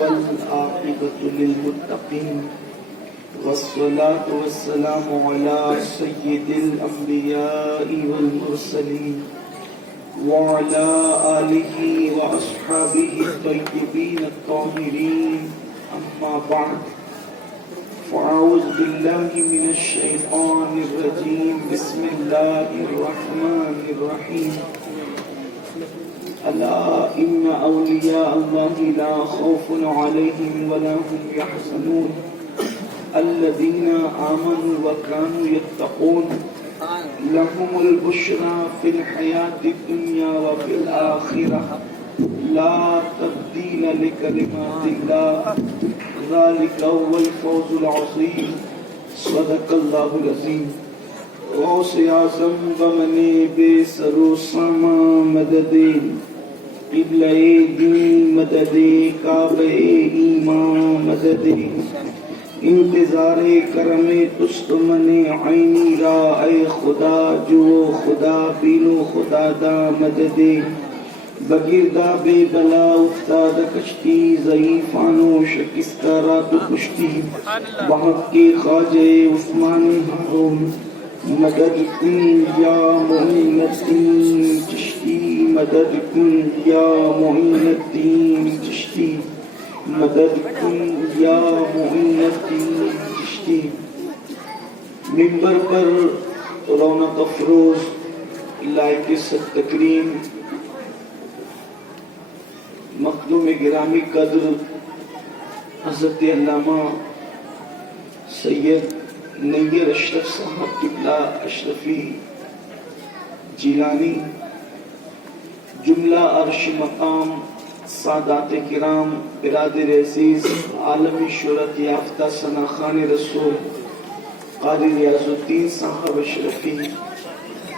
والعاقبة للمتقين والصلاة والسلام على سيد الأنبياء والمرسلين وعلى آله وأصحابه الطيبين الطاهرين أما بعد فأعوذ بالله من الشيطان الرجيم بسم الله الرحمن الرحيم ألا إن أولياء الله لا خوف عليهم ولا هم يحزنون الذين آمنوا وكانوا يتقون لهم البشرى في الحياة الدنيا وفي الآخرة لا تبديل لكلمات الله ذلك هو الفوز العظيم صدق الله العظيم غوث اعظم بمنے بے سر و ساما مدد قبلہ دین مدد کعبہ ایمان مدد انتظار کرم تست من عینی را اے خدا جو خدا بینو خدا دا مدد بگردہ بے بلا افتاد کشتی ضعیفانو شکستہ رات کشتی وحق کے خواجہ عثمان ہارون مدد کن یا معین الدین چشتی مدد کن یا معین الدین چشتی مدد کن یا معین الدین چشتی منبر پر رونق افروز لائق صد تکریم مخدوم گرامی قدر حضرت علامہ سید نیر اشرف صاحب قبلہ اشرفی جیلانی جملہ عرش مقام سادات کرام برادر عزیز عالمی شہرت یافتہ ثناخان رسول قاری ریاض الدین صاحب اشرفی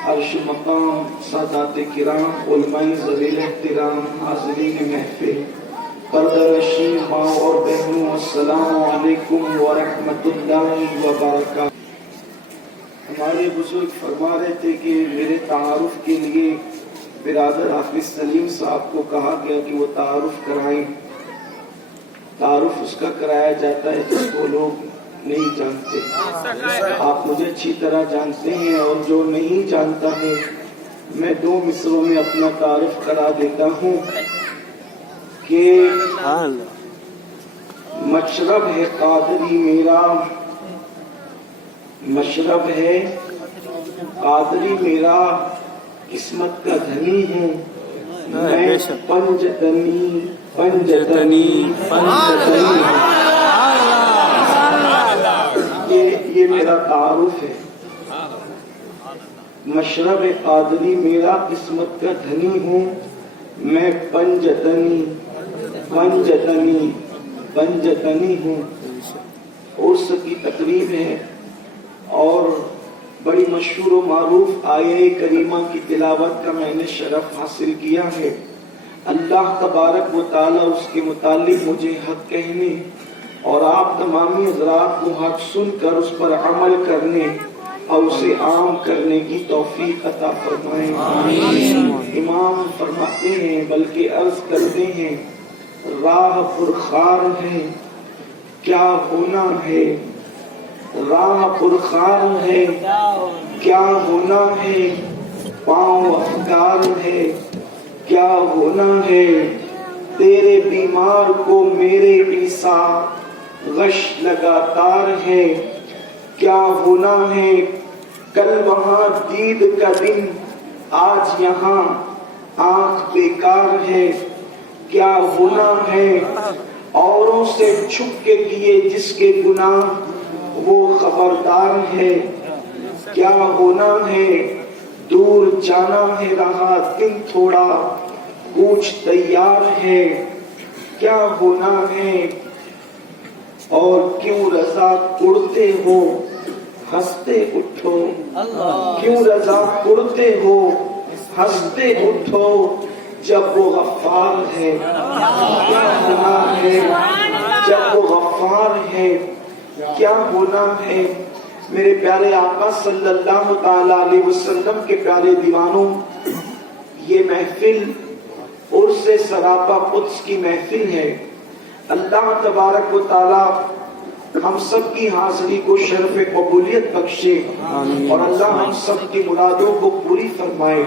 عرش مقام سادات کرام علماء ذلیل احترام حاضرین محفل پردہ نشین ماں اور بہنوں السلام علیکم ورحمۃ اللہ وبرکاتہ۔ ہمارے بزرگ فرما رہے تھے کہ میرے تعارف کے لیے برادر حافظ سلیم صاحب کو کہا گیا کہ وہ تعارف کرائیں۔ تعارف اس کا کرایا جاتا ہے جس کو لوگ نہیں جانتے۔ آپ مجھے اچھی طرح جانتے ہیں اور جو نہیں جانتا ہے میں 2 مصروں میں اپنا تعارف کرا دیتا ہوں کہ مشرب ہے قادری میرا، مشرب ہے قادری میرا، قسمت کا دھنی ہوں میں، پنجتنی پنجتنی پنجتنی یہ میرا تعارف ہے۔ مشرب قادری میرا، قسمت کا دھنی ہوں میں، پنجتنی پنجتنی پنجتنی ہوں۔ عرس کی تقریب ہے اور بڑی مشہور و معروف آیہ کریمہ کی تلاوت کا میں نے شرف حاصل کیا ہے۔ اللہ تبارک و تعالی اس کے متعلق مجھے حق کہنے اور آپ تمامی حضرات کو حق سن کر اس پر عمل کرنے اور اسے عام کرنے کی توفیق عطا فرمائیں۔ امام فرماتے ہیں بلکہ عرض کرتے ہیں راہ پرخار ہے کیا ہونا ہے، راہ پرخار ہے کیا ہونا ہے، پاؤں افکار ہے کیا ہونا ہے، تیرے بیمار کو میرے عیسیٰ غش لگاتار ہے کیا ہونا ہے، کل وہاں دید کا دن آج یہاں آنکھ بیکار ہے کیا ہونا ہے، اوروں سے چھپ کے کیے جس کے گناہ وہ خبردار ہے کیا ہونا ہے، دور جانا ہے رہا دن تھوڑا کوچ تیار ہے کیا ہونا ہے، اور کیوں رضا اڑتے ہو ہنستے اٹھو، کیوں رضا اڑتے ہو ہنستے اٹھو، جب وہ غفار ہے کیا ہونا ہے، جب وہ غفار ہے کیا ہونا ہے۔ میرے پیارے آقا صلی اللہ تعالی علیہ وسلم کے پیارے دیوانوں، یہ محفل उर्स सरापा कुद्स की महफिल है। अल्लाह तबारक व ताला हम सब की हाजिरी को शर्फ कबूलियत बख्शे और अल्लाह हम सब की मुरादों को पूरी फरमाए।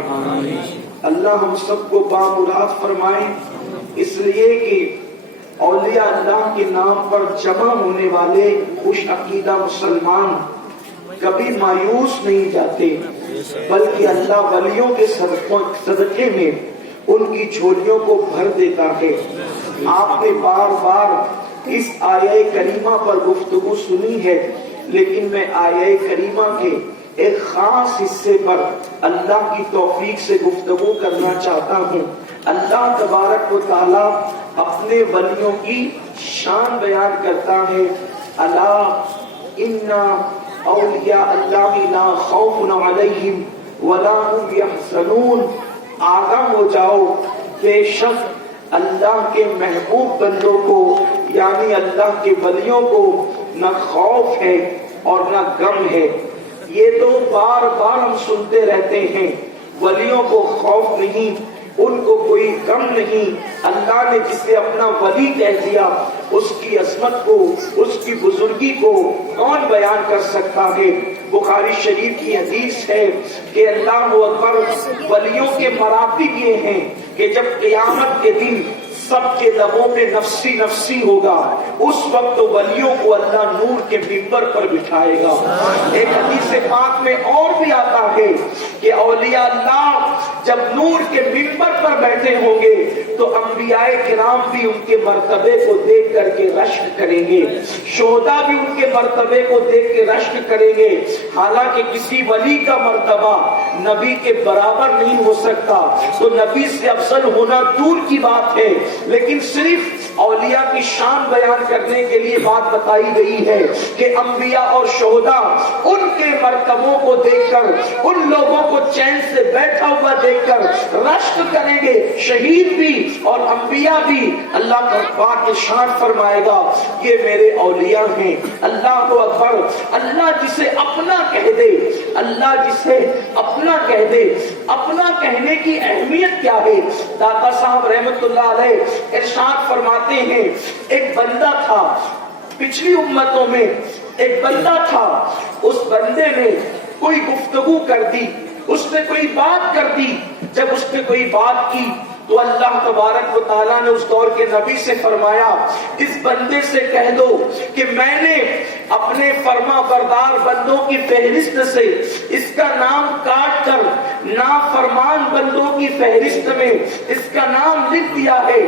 अल्लाह हम सबको बामुराद फरमाए, इसलिए कि औलिया अल्लाह के नाम पर जमा होने वाले खुश अकीदा मुसलमान कभी मायूस नहीं जाते, बल्कि अल्लाह वलियों के सदक़े में उनकी झोलियों को भर देता है। आपने बार बार इस आया करीमा पर गुफ्तगू सुनी है, लेकिन मैं आया करीमा के एक खास हिस्से पर अल्लाह की तौफीक से गुफ्तगू करना चाहता हूँ। अल्लाह तबारक व ताला अपने वलियों की शान बयान करता है, अला इन्ना औलिया अल्लाह ला खौफुन अलैहिम वला हुम यहज़नून। आगाह हो जाओ, बेशक अल्लाह के महबूब बंदों को यानी अल्लाह के वलियों को न खौफ है और न गम है। ये तो बार बार हम सुनते रहते हैं, वलियों को खौफ नहीं, उनको कोई गम नहीं। अल्लाह ने जिसे अपना वली कह दिया, उसकी अजमत को, उसकी बुजुर्गी को कौन बयान कर सकता है। बुखारी शरीफ की हदीस है कि अल्लाह अकबर, वलियों के मरातिब ये हैं कि जब क़यामत के दिन सबके लबों पे नफ्सी नफ्सी होगा, उस वक्त तो वलियों को अल्लाह नूर के मिंबर पर बिठाएगा। एक हदीस पाक में और भी आता है कि औलिया अल्लाह जब नूर के मिंबर पर बैठे होंगे तो अंबियाए किराम भी उनके मर्तबे को देख करके रश्क करेंगे, शोहदा भी उनके मर्तबे को देख के रश्क करेंगे। हालांकि किसी वली का मर्तबा नबी के बराबर नहीं हो सकता, तो नबी से अफजल होना दूर की बात है, लेकिन सिर्फ औलिया की शान बयान करने के लिए बात बताई गई है कि अंबिया और शोहदा उनके मर्तबों को देखकर, उन लोगों को चैन से बैठा हुआ देखकर रश्क करेंगे। शहीद भी और अंबिया भी अल्लाह पाक की शान फरमाएगा, ये मेरे औलिया हैं। अल्लाह को अकबर। अल्लाह जिसे अपना कह दे, अल्लाह जिसे अपना कह दे, अपना कहने की अहमियत क्या है। दाता साहब रहमतुल्लाह अलैह इरशाद फरमाते हैं, एक बंदा था, पिछली उम्मतों में एक बंदा था, उस बंदे ने कोई गुफ्तगू कर दी, उसने कोई बात कर दी। जब उसने कोई बात की तो अल्लाह तबारक व ताला ने उस दौर के नबी से फरमाया, इस बंदे से कह दो कि मैंने अपने फरमा बरदार बंदों की फहरिस्त से इसका नाम काट कर नाफरमान बंदों की फहरिस्त में इसका नाम लिख दिया है।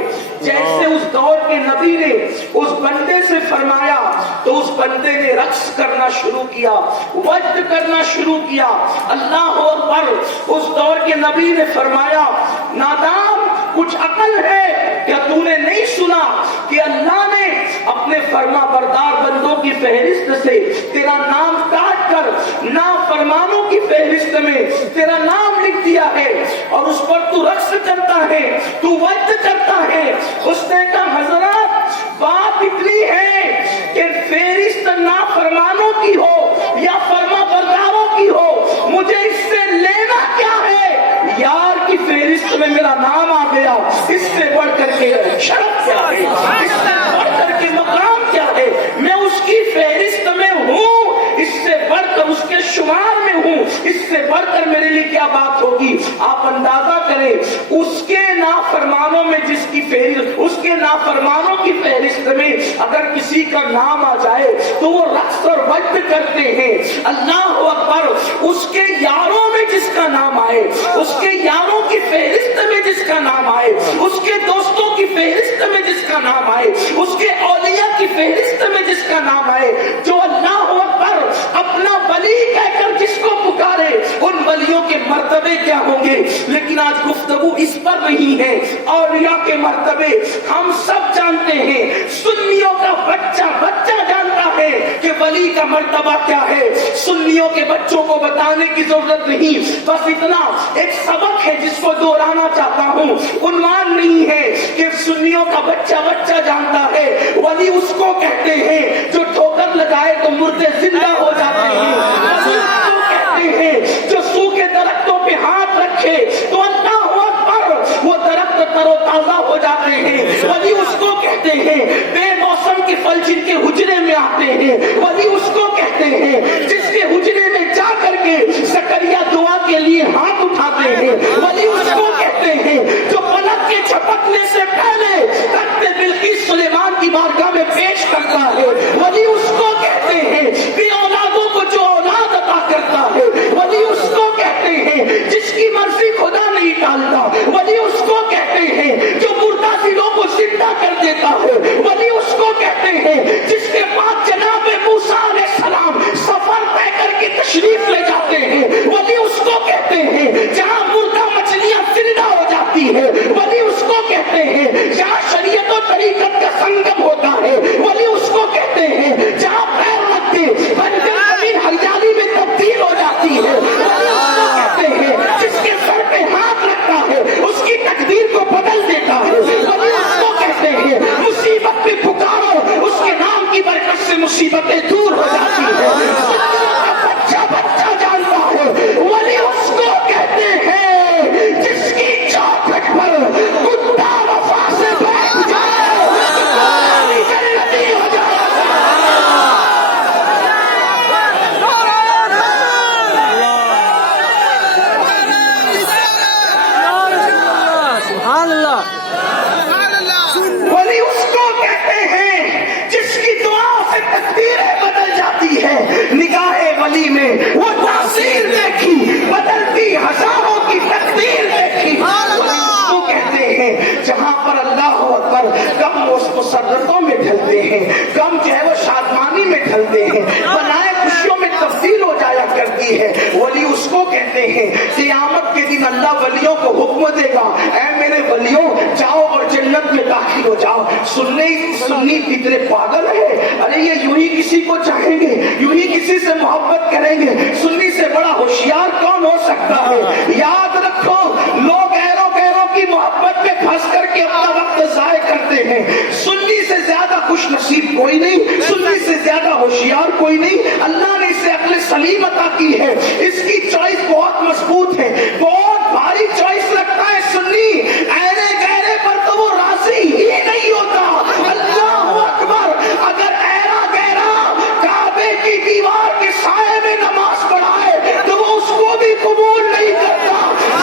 जैसे उस दौर के नबी ने उस बंदे से फरमाया तो उस बंदे ने रक्स करना शुरू किया, वज्द करना शुरू किया। अल्लाह अकबर। उस दौर के नबी ने फरमाया, नादान कुछ अकल है क्या, तूने नहीं सुना कि अल्लाह ने अपने फरमा बरदार बंदों की फहरिस्त से तेरा नाम काट कर नाफरमानों की फहरिस्त में तेरा नाम लिख दिया है और उस पर तू रक्स करता है, तू वज्द करता है। उसने कहा, हजरत बात इतनी है कि फहरिस्त नाफरमानों की हो या फरमा बरदारों की हो, मुझे इससे लेना क्या है। यार की फहरिस्त में मेरा नाम आ गया, इससे बढ़कर के शर्फ क्या है, इससे बढ़कर के मकाम क्या है। मैं उसकी फहरिस्त में हूँ, इससे बढ़कर उसके शुमार में हूँ, इससे बढ़कर मेरे लिए क्या बात होगी। आप अंदाजा करें, उसके नाफरमानों में जिसकी फहरिस्त, उसके नाफरमानों की फहरिस्त में अगर किसी का नाम आ जाए तो वो रक्स और वज्द करते हैं। अल्लाह अकबर। उसके यारों में जिसका नाम आए, उसके यारों की फहरिस्त में जिसका नाम आए, उसके दोस्तों की फहरिस्त में जिसका नाम आए, उसके औलिया की फहरिस्त में जिसका नाम आए, जो अल्लाह अकबर अपना वली कहकर जिसको पुकारे, उन वलियों के मर्तबे क्या होंगे। लेकिन आज गुफ्तगू इस पर नहीं है। औलिया के मर्तबे हम सब जानते हैं, सुन्नियों का बच्चा बच्चा जानता है कि वली का मर्तबा क्या है। सुन्नियों के बच्चों को बताने की जरूरत नहीं, बस इतना एक सबक है जिसको दोहराना चाहता हूँ। उन्वान नहीं है कि सुन्नियों का बच्चा बच्चा जानता है, वली उसको कहते हैं जो ठोकर लगाए तो मुर्दे जिंदा हो जाते हैं। वली उसको कहते हैं जो सूखे दरख्तों पे हाथ रखे तो अल्लाह अकबर वो दरख्त तरोताजा हो जाते हैं, वली उसको कहते हैं। बेमौसम के फल जिनके हुजरे में आते हैं, वली उसको कहते हैं। जिसके हुजरे में जा करके ज़करिया दुआ के लिए हाथ उठाते हैं, वली उसको कहते हैं। जो पलक के झपकने से पहले तख्ते बिल्किस सुलेमान की बारगाह में पेश करता है, वली उसको कहते हैं। बे औलादों को जो औलाद अता करता है, वली उसको कहते हैं। जिसकी मर्जी खुदा नहीं टालता, वली उसको कहते हैं। जो मुर्दा दिलों को जिंदा कर देता है, वली उसको कहते हैं। जिसके पास जनाब मूसा अलैहिस्सलाम सफर तय करके तशरीफ ले जाते हैं, वली उसको कहते हैं। जहां मुर्दा मछलियां जिंदा हो जाती है, वली उसको कहते हैं। जहां शरीयत और तरीकत का संगम होता है, वली उसको कहते हैं। जहां पैर रखते बंजर जमीन हरियाली में तब्दील हो जाती है, वली उसको कहते हैं। जिसके सर पे हाथ रखता है, उसकी तकदीर को बदल देता है, वली उसको कहते हैं। मुसीबत में पुकारो, उसके नाम की बरकत से मुसीबतें दूर हो जाती है। बच्चा बच्चा जानता है, वली उसको कहते हैं। जिसकी चौखट पर कुत्ता वफा से बैठ जाए, जन्नती हो जाए। वली उसको कहते हैं जिसकी दुआओं से तकदीरें बदल जाती है। निगाहे वली में वो तासीर देखी, बदलती हजारों की तकदीर देखी। वली उसको कहते हैं जहां पर अल्लाह अकबर गम मुसर्रतों में ढलते हैं, गम जो है वो शादमानी में ढलते हैं, बनाए खुशियों में तब्दील हो जाया करती है। वली उसको कहते हैं। क़यामत के दिन अल्लाह वलियों को हुक्म देगा, ऐ मेरे वलियों जाओ और जन्नत में दाखिल हो जाओ। सुन्नी कितने पागल है, अरे ये यूं ही किसी को चाहेंगे, यूं ही किसी से मोहब्बत करेंगे। सुन्नी से बड़ा होशियार कौन हो सकता है? याद रखो, लोग गैरों गैरों की मोहब्बत में फंस करके अपना वक्त जाया करते हैं। सुन्नी से ज्यादा खुश नसीब कोई नहीं, सुन्नी से ज्यादा होशियार कोई नहीं। अल्लाह ने इसे अक्ल सलीम अता की है। इसकी चॉइस बहुत मजबूत है, बहुत भारी चॉइस लगता है सुन्नी। ऐरे गहरे पर तो वो राजी ही नहीं होता। अल्लाह अकबर, अगर ऐरा गहरा काबे की दीवार के साए में नमाज पढ़ाए तो वो उसको भी कबूल नहीं करता।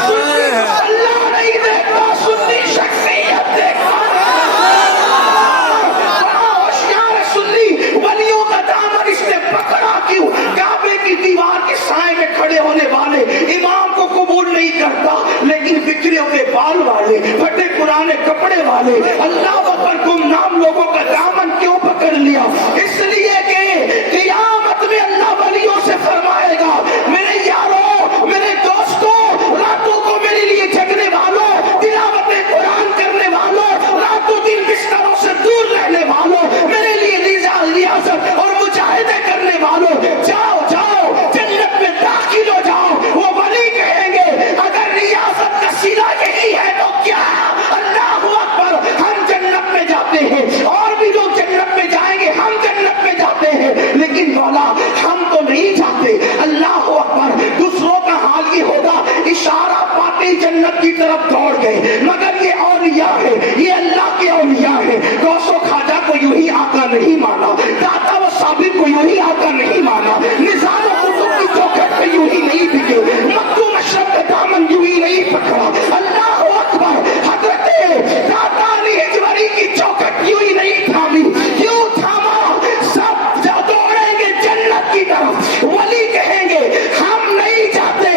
सुन्नी अल्लाह नहीं देखता, सुन्नी शख्सियत देखता है। होशियार है सुन्नी, वलियों का दामन इसने पकड़ा क्यों? काबे की दीवार के साए में खड़े होने वाले इमाम को कबूल नहीं करता, लेकिन बिखरे हुए बाल वाले, फटे पुराने कपड़े वाले, अल्लाह अकबर गुमनाम लोगों का दामन क्यों पकड़ लिया? इसलिए कि क़यामत में अल्लाह वलियों से फरमाएगा, मेरे यारों, मेरे दोस्तों, रातों को मेरे लिए जगने वालों, तिलावत कुरान करने वालों, रातों दिन बिस्तरों से दूर रहने वालों, मेरे लिए रियाजत और मुजाहिदे करने वालों, जाओ जाओ जन्नत में दाखिल हो जाओ। वो वली कहेंगे अगर रियासत का सीला यही है तो क्या? अल्लाह अकबर, हम जन्नत में जाते हैं और भी लोग जन्नत में जाएंगे, हम जन्नत में जाते हैं, लेकिन मौला हम तो नहीं जाते। अल्लाह अकबर, दूसरों का हाल ये होगा, इशारा पाते ही जन्नत की तरफ दौड़ गए। मगर ये औलिया है, ये अल्लाह के औलिया है। गौसो खाजा को यूं ही आका नहीं माना, दाता व साबिर को यूं ही आका नहीं माना, निज़ाम कुतुब की चौखट पे यूं ही नहीं बिके, मखदूम अशरफ का दामन यूं ही नहीं पकड़ा। अल्लाह अकबर, हजरत दाता अली हिजवरी की चौखट यूं ही नहीं थामी। क्यों थामा? सब दौड़ेंगे जन्नत की तरफ। वली कहेंगे हम नहीं जाते,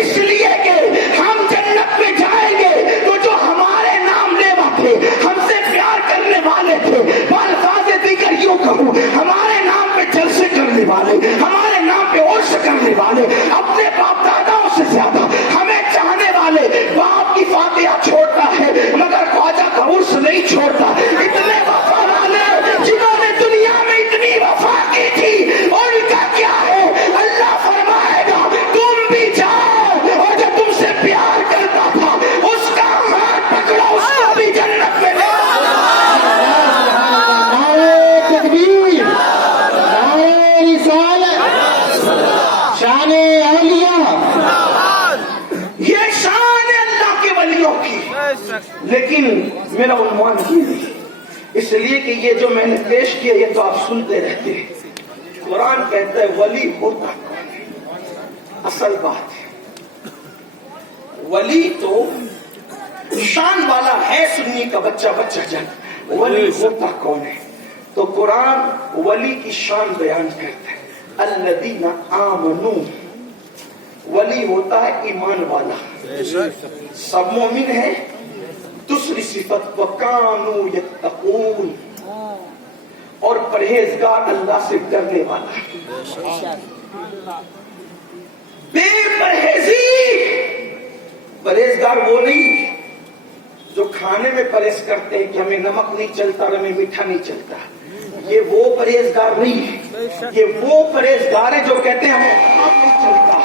इसलिए कि हम जन्नत में जाएंगे तो जो हमारे नाम लेवा थे, हमसे प्यार करने वाले थे, बालफाज़े दीगर यूं कहूं, हमारे नाम पे जलसे करने वाले, हमारे नाम पे उर्स करने वाले, अपने बाप दादाओं से ज्यादा हमें चाहने वाले, बाप की फातिहा छोड़ता है मगर ख्वाजा का उर्स नहीं छोड़ता। इतने वफा वाले जिन्होंने दुनिया में इतनी वफा की थी, उनका क्या है? अल्लाह फरमाएगा तुम भी जाओ और जो तुमसे प्यार करता था उसका हाथ पकड़ो, उसको भी जन्नत में ले لیکن میرا عنوان یہ نہیں، اس لیے کہ یہ جو میں نے پیش کیا یہ تو آپ سنتے رہتے ہیں۔ قرآن کہتا ہے ولی ہوتا کون ہے؟ اصل بات ہے ولی تو شان والا ہے، سنی کا بچہ بچہ جن، ولی ہوتا کون ہے؟ تو قرآن ولی کی شان بیان کرتا ہے، الذین آمنوا، ولی ہوتا ہے ایمان والا، سب مومن ہے۔ دوسری صفت وَكَانُوا يَتَّقُونَ، اور پرہیزگار اللہ سے ڈرنے والا۔ بے پرہیزی، پرہیزگار وہ نہیں جو کھانے میں پرہیز کرتے ہیں کہ ہمیں نمک نہیں چلتا اور ہمیں میٹھا نہیں چلتا، یہ وہ پرہیزگار نہیں ہے۔ یہ وہ پرہیزگار ہے جو کہتے ہیں ہمیں حرام نہیں چلتا،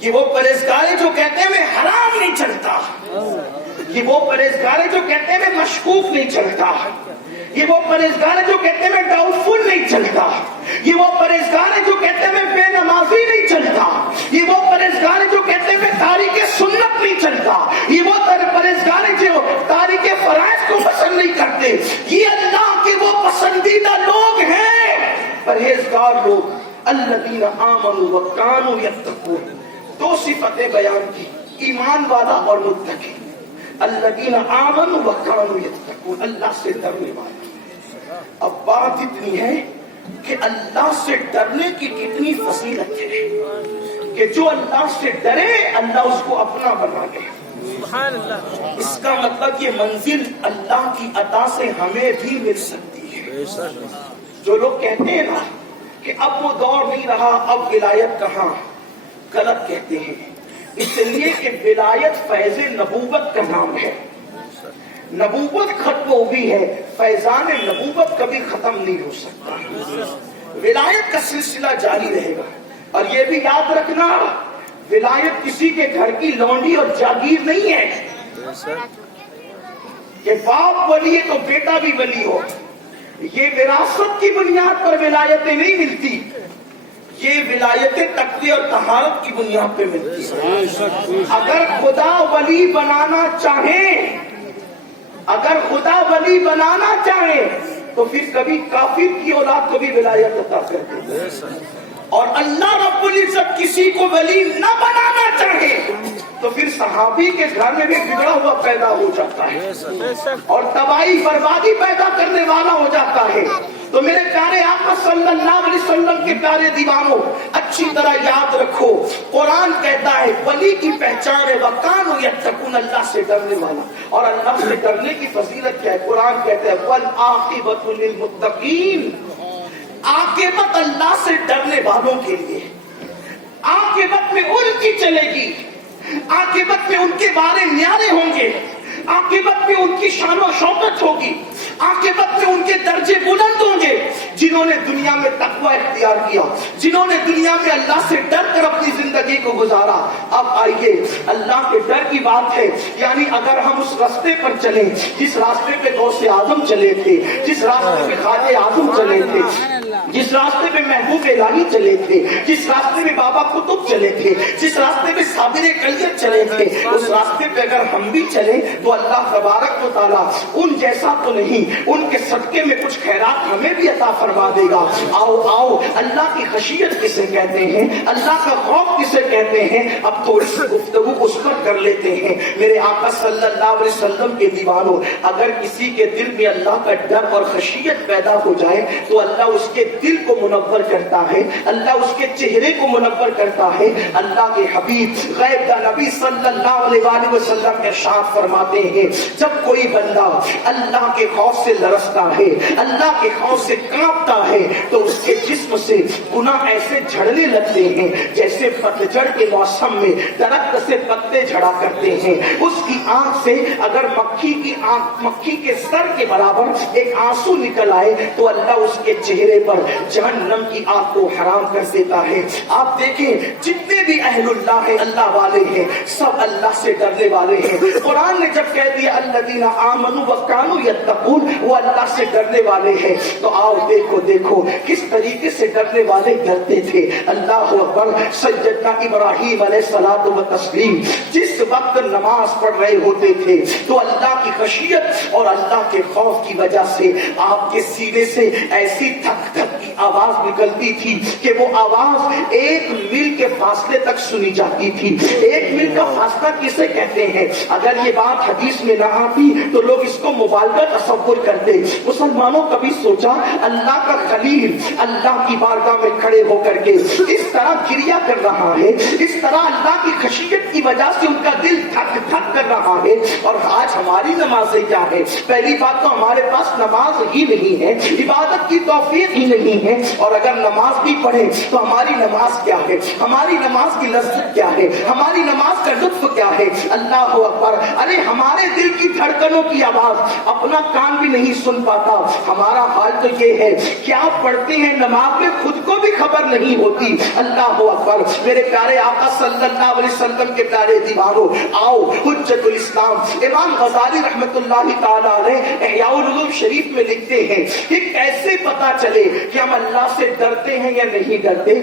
یہ وہ پرہیزگار ہے جو کہتے ہیں ہمیں حرام نہیں چلتا، یہ وہ پرہیزگار ہے جو کہتے ہیں ہمیں مشکوک نہیں چلتا، یہ وہ پرہیزگار ہے جو کہتے ہیں ہمیں ڈاؤٹ فل نہیں چلتا، یہ وہ پرہیزگار ہے جو کہتے ہیں ہمیں بے نمازی نہیں چلتا، یہ وہ پرہیزگار ہے جو کہتے ہیں ہمیں تاریک سنت نہیں چلتا، یہ وہ پرہیزگار ہے جو تاریک فرائض کو پسند نہیں کرتے۔ یہ اللہ کے وہ پسندیدہ لوگ ہیں، پرہیزگار لوگ، الذین آمنوا وکانوا یتقون۔ دو صفتیں بیان کی، ایمان والا اور متقی۔ الذین آمنوا وکانوا یتقون، اللہ سے ڈرنے والا۔ اب بات اتنی ہے کہ اللہ سے ڈرنے کی کتنی فضیلت ہے کہ جو اللہ سے ڈرے اللہ اس کو اپنا بنا لے۔ اس کا مطلب یہ منزل اللہ کی عطا سے ہمیں بھی مل سکتی ہے۔ جو لوگ کہتے ہیں نا کہ اب وہ دور نہیں رہا، اب ولایت کہاں، غلط کہتے ہیں، اس لیے کہ ولایت فیض نبوت کا نام ہے، نبوت ختم ہوئی ہے، فیضان نبوت کبھی ختم نہیں ہو سکتا، ولایت کا سلسلہ جاری رہے گا۔ اور یہ بھی یاد رکھنا، ولایت کسی کے گھر کی لونڈی اور جاگیر نہیں ہے کہ باپ ولی ہے تو بیٹا بھی ولی ہو، یہ وراثت کی بنیاد پر ولایتیں نہیں ملتی، یہ ولایتیں تقوی اور طہارت کی بنیاد پہ ملتی ہیں۔ اگر خدا ولی بنانا چاہے، اگر خدا ولی بنانا چاہے تو پھر کبھی کافر کی اولاد کو بھی ولایت عطا کر دے، اور اللہ رب العزت کسی کو ولی نہ بنانا چاہے تو پھر صحابی کے گھر میں بھی بگڑا ہوا پیدا ہو جاتا ہے اور تباہی بربادی پیدا کرنے والا ہو جاتا ہے۔ تو میرے پیارے آقا صلی اللہ علیہ وسلم کے پیارے دیوانوں، اچھی طرح یاد رکھو، قرآن کہتا ہے ولی کی پہچان ہے وَكَانُوا يَتَّقُونَ، اللہ سے ڈرنے والا۔ اور اللہ سے ڈرنے کی فضیلت کیا ہے؟ قرآن کہتا ہے وَالْعَاقِبَةُ لِلْمُتَّقِينَ، عاقبت اللہ سے ڈرنے والوں کے لیے، عاقبت میں ان کی چلے گی، عاقبت میں ان کے بارے نیارے ہوں گے، عاقبت میں ان کی شان و شوکت ہوگی، عاقبت میں ان کے درجے بلند ہوں گے، جنہوں نے دنیا میں تقوی اختیار کیا، جنہوں نے دنیا میں اللہ سے ڈر کر اپنی زندگی کو گزارا۔ اب آئیے، اللہ کے ڈر کی بات ہے، یعنی اگر ہم اس راستے پر چلیں جس راستے پہ غوث اعظم چلے تھے، جس راستے پہ خواجہ اعظم چلے تھے، جس راستے پہ محبوب الہی چلے تھے، جس راستے میں بابا قطب چلے تھے، جس راستے میں صابر کلیت چلے تھے، اس راستے پہ اگر ہم بھی چلیں تو اللہ تبارک و تعالیٰ ان جیسا تو نہیں، ان کے صدقے میں کچھ خیرات ہمیں بھی عطا فرما دے گا۔ آؤ آؤ، اللہ کی خشیت کسے کہتے ہیں، اللہ کا خوف کسے کہتے ہیں، اب تھوڑی سی گفتگو اس پر کر لیتے ہیں۔ میرے آقا صلی اللہ علیہ وسلم کے دیوانوں، اگر کسی کے دل میں اللہ کا ڈر اور خشیت پیدا ہو جائے تو اللہ اس کے دل کو منور کرتا ہے، اللہ اس کے چہرے کو منور کرتا ہے۔ اللہ کے حبیب غیب کا نبی صلی اللہ علیہ وآلہ وسلم ارشاد فرماتے ہیں، جب کوئی بندہ اللہ کے خوف سے لرزتا ہے، اللہ کے خوف سے کانپتا ہے تو اس کے جسم سے گناہ ایسے جھڑنے لگتے ہیں جیسے پتجھڑ کے موسم میں درخت سے پتے جھڑا کرتے ہیں۔ اس کی آنکھ سے اگر مکھی کی آنکھ، مکھی کے سر کے برابر ایک آنسو نکل آئے تو اللہ اس کے چہرے پر جہنم کی آگ کو حرام کر دیتا ہے۔ آپ دیکھیں جتنے بھی اہل اللہ ہیں، اللہ والے ہیں، سب اللہ سے ڈرنے والے ہیں۔ قرآن نے جب کہہ دیا الذین آمنوا وکانوا یتقون، وہ اللہ سے ڈرنے والے ہیں، تو آؤ دیکھو کس طریقے سے ڈرنے والے ڈرتے تھے۔ اللہ اکبر۔ سیدنا ابراہیم علیہ الصلوۃ والتسلیم جس وقت نماز پڑھ رہے ہوتے تھے تو اللہ کی خشیت اور اللہ کے خوف کی وجہ سے آپ کے سینے سے ایسی تھک تھک کی آواز نکلتی تھی کہ وہ آواز 1 میل کے فاصلے تک سنی جاتی تھی۔ 1 میل کا فاصلہ کسے کہتے ہیں؟ اگر یہ بات حدیث میں نہ آتی تو لوگ اس کو مبالغہ تصور کرتے۔ مسلمانوں کبھی سوچا اللہ کا خلیل اللہ کی بارگاہ میں کھڑے ہو کر کے اس طرح گریا کر رہا ہے، اس طرح اللہ کی خشیت کی وجہ سے ان کا دل تھک تھک کر رہا ہے، اور آج ہماری نمازیں کیا ہے؟ پہلی بات تو ہمارے پاس نماز ہی نہیں ہے، عبادت کی توفیق ہی نہیں ہے، اور اگر نماز بھی پڑھے تو ہماری نماز کیا ہے؟ ہماری نماز کی لذت کیا ہے؟ ہماری نماز کا لطف کیا ہے؟ اللہ اکبر۔ ارے ہمارے دل کی دھڑکنوں کی آواز اپنا کان بھی نہیں سن پاتا۔ ہمارا حال تو یہ ہے کیا پڑھتے ہیں نماز میں خود کو بھی خبر نہیں ہوتی۔ اللہ اکبر۔ میرے پیارے آقا صلی اللہ علیہ وسلم کے پیارے دیوانوں، آؤ حجت الاسلام امام غزالی رحمت اللہ تعالی علیہ احیاء العلوم شریف میں لکھتے ہیں کہ کیسے پتا چلے کہ ہم اللہ سے ڈرتے ہیں یا نہیں ڈرتے۔